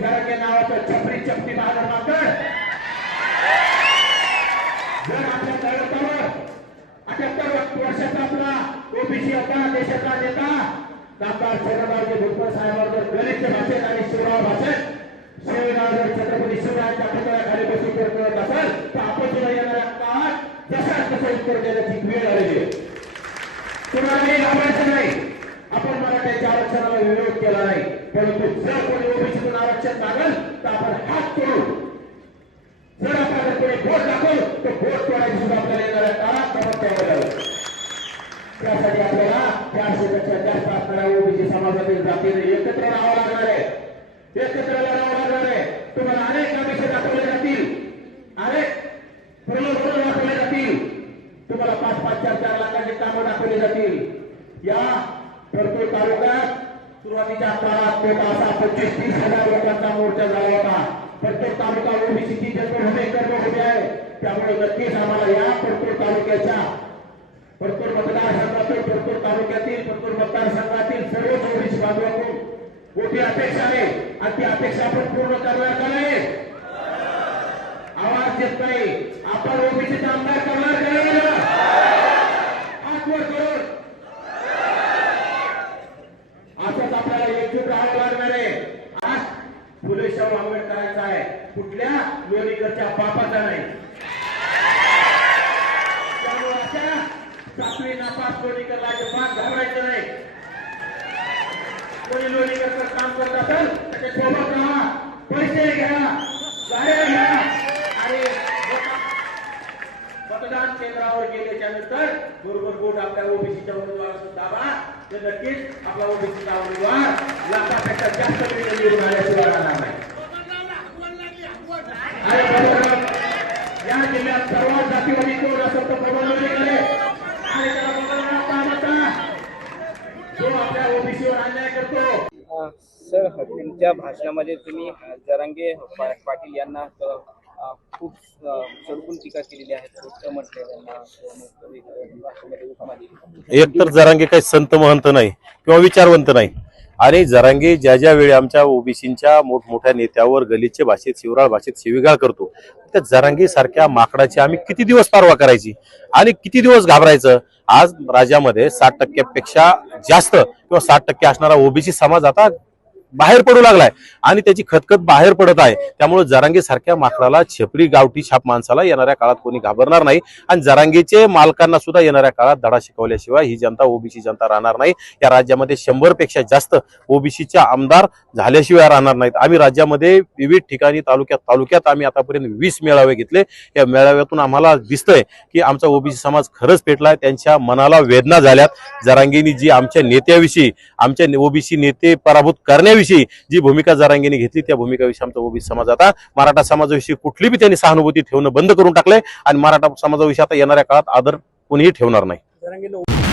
जरांगे नावाचं छपरी छपरी बहादर माकड जर आपल्या तळकावर अठ्याहत्तर वर्षाचा आपला ओबीसी होता देशाचा नेता नामदार चंद्रबाबजी भुजबळ साहेबांवर गणित भाषेत आणि शिवराव भाषेत शिवराव जर छत्रपती शिवरायांच्या पुतळ्याखाली बसून जर करत असेल? तर आपण सुद्धा येणाऱ्या काळात जसा तसं उत्तर देण्याची वेळ आलेली आहे. तुम्हाला काही घाबरायचं नाही. आपण मराठ्याच्या आरक्षणाला विरोध केला. परंतु जर कोणी ओबीसीतून आरक्षण मागल तर आपण हात करू जर आपल्याला कोणी बोट दाखवू तर बोट तोडायची सुद्धा आपल्याला येणाऱ्या काळात शपथ घ्यावं लागेल त्यासाठी आपल्याला चारशे पेक्षा जास्त असणाऱ्या ओबीसी समाजातील जातीने एकत्र राहावं लागणार आहे. एकत्र राहावं लागणार आहे. तुम्हाला अनेक नमिषे दाखवले जातील. अनेक प्रलोभन दाखवले जातील. तुम्हाला पाच पाच चार चार लाखांची कामं दाखवली जातील. या प्रत्येक तालुक्यात सुरुवातीच्या काळात मोठा असा पंचवीस तीस हजार लोकांचा मोर्चा झाला होता. प्रत्येक तालुका ओबीसीची जन्मभूमी कर्मभूमी आहे. त्यामुळे नक्कीच आम्हाला या परतूर तालुक्याच्या परतूर मतदारसंघातील परतूर तालुक्यातील परतूर मतदारसंघातील सर्व ओबीसी बांधवांकडून मोठी अपेक्षा आहे. आणि ती अपेक्षा आपण पूर्ण करणार का नाही? आवाज घेत नाही. आपण ओबीसीचा आमदार करणार का नाही ना? हात वर करून असंच आपल्याला एकजूट राहावं लागणार आहे आज फुले करायचा आहे. कुठल्या लोणीकरच्या बापाचा नाही. त्यामुळे अशा सातवी नापास लोणीकरला अजिबात घाबरायचं नाही. कोणी लोणीकरचं काम करत असेल त्याच्या सोबत राहा. पैसे घ्या गाड्या घ्या. आणि मतदान केंद्रावर गेल्याच्यानंतर बरोबर बोट आपल्या ओबीसीच्या उमेदवार दाबा नक्कीच आपला ओबीसीचा उमेदवार लाखापेक्षा जास्त मिळून निवडून आल्याशिवाय राहणार नाही आणि बरोबर या जिल्ह्यात सर्वात जातीवादी कोण असेल तर बरोबर लोणीकडे आणि त्याला बरोबर काम आता जो आपल्या ओबीसीवर अन्याय करतो अ, सर तुमच्या भाषणामध्ये तुम्ही जरांगे पाटील यांना खूप सडकून टीका केलेली आहे. एकतर जरांगे काही संत महंत नाही किंवा विचारवंत नाही. आणि जरांगे ज्या ज्या वेळी आमच्या ओबीसीच्या मोठमोठ्या नेत्यावर गलिच्छ भाषेत शिवराळ भाषेत शिविगाळ करतो त्या जरांगे सारख्या माकडाची आम्ही किती दिवस पारवा करायची? आणि किती दिवस घाबरायचं? आज राज्यामध्ये साठ टक्क्यापेक्षा जास्त किंवा साठ टक्के असणारा ओबीसी समाज आता बाहेर पडू लागलाय. आणि त्याची खतखत बाहेर पडत आहे. त्यामुळे जरांगे सारख्या माकडाला छपरी गावठी छाप माणसाला येणाऱ्या काळात कोणी घाबरणार नाही. आणि जरांगेचे मालकांना सुद्धा येणाऱ्या काळात धडा शिकवल्याशिवाय ही जनता ओबीसी जनता राहणार नाही. या राज्यामध्ये शंभरपेक्षा जास्त ओबीसीच्या आमदार झाल्याशिवाय राहणार नाहीत. आम्ही राज्यामध्ये विविध ठिकाणी तालुक्यात तालुक्यात आम्ही आतापर्यंत वीस मेळावे घेतले. या मेळाव्यातून आम्हाला दिसतंय की आमचा ओबीसी समाज खरंच पेटलाय. त्यांच्या मनाला वेदना झाल्यात. जरांगेनी जी आमच्या नेत्याविषयी आमच्या ओबीसी नेते पराभूत करण्याविषयी जी भूमिका जारांगीने घेतली त्या भूमिकाविषयी आमचा ओबीसी समाज आता मराठा समाजाविषयी कुठली बी त्यांनी सहानुभूती ठेवणं बंद करून टाकलंय. आणि मराठा समाजाविषयी आता येणाऱ्या काळात आदर कोणीही ठेवणार नाही.